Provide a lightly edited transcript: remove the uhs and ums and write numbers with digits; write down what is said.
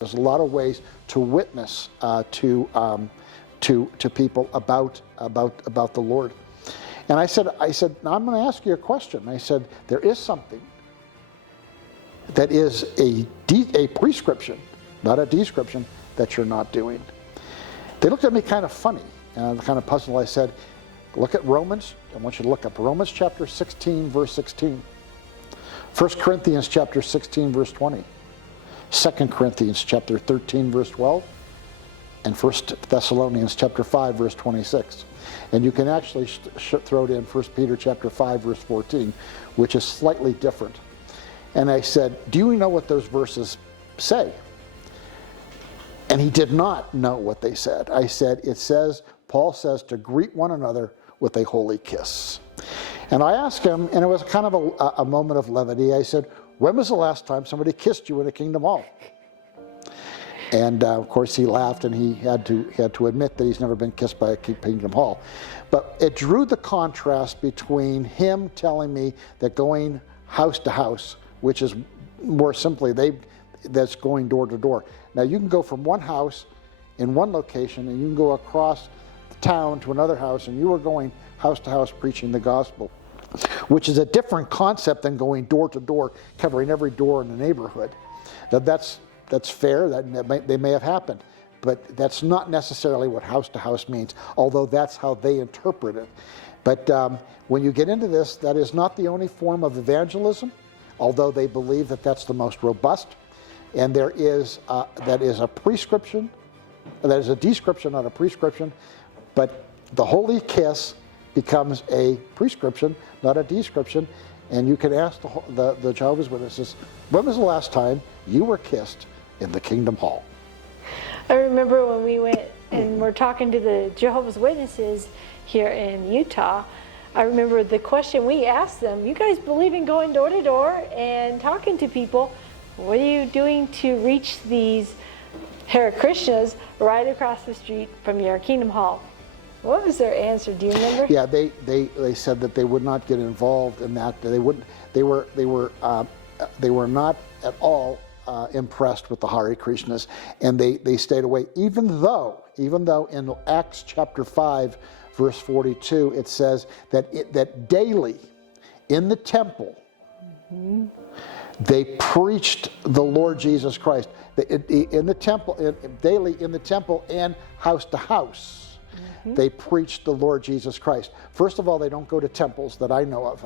There's a lot of ways to witness to people about the Lord. And I said, now I'm going to ask you a question. I said, there is something that is a prescription, not a description, that you're not doing. They looked at me kind of funny, kind of puzzled. I said, look at Romans. I want you to look up Romans chapter 16, verse 16. 1 Corinthians chapter 16, verse 20. 2 Corinthians chapter 13, verse 12. And 1 Thessalonians chapter 5, verse 26. And you can actually throw it in 1 Peter chapter 5, verse 14, which is slightly different. And I said, do you know what those verses say? And he did not know what they said. I said, Paul says to greet one another with a holy kiss. And I asked him, and it was kind of a moment of levity, I said, when was the last time somebody kissed you in a Kingdom Hall? And of course he laughed, and he had to admit that he's never been kissed by a Kingdom Hall. But it drew the contrast between him telling me that going house to house, which is more simply, that's going door to door. Now you can go from one house in one location, and you can go across the town to another house, and you are going house to house preaching the gospel, which is a different concept than going door to door, covering every door in the neighborhood. Now that's fair, they may have happened, but that's not necessarily what house to house means, although that's how they interpret it. But when you get into this, that is not the only form of evangelism, although they believe that that's the most robust. And that is a prescription, that is a description, not a prescription, but the holy kiss becomes a prescription, not a description. And you can ask the Jehovah's Witnesses, when was the last time you were kissed in the Kingdom Hall? I remember when we went and we're talking to the Jehovah's Witnesses here in Utah, I remember the question we asked them, you guys believe in going door to door and talking to people, what are you doing to reach these Hare Krishnas right across the street from your Kingdom Hall? What was their answer? Do you remember? Yeah, they said that they would not get involved in that. They were not at all impressed with the Hare Krishnas, and they stayed away. Even though in Acts chapter 5, verse 42, it says that daily in the temple, they preached the Lord Jesus Christ. In the temple, daily in the temple and house to house, they preached the Lord Jesus Christ. First of all, they don't go to temples that I know of.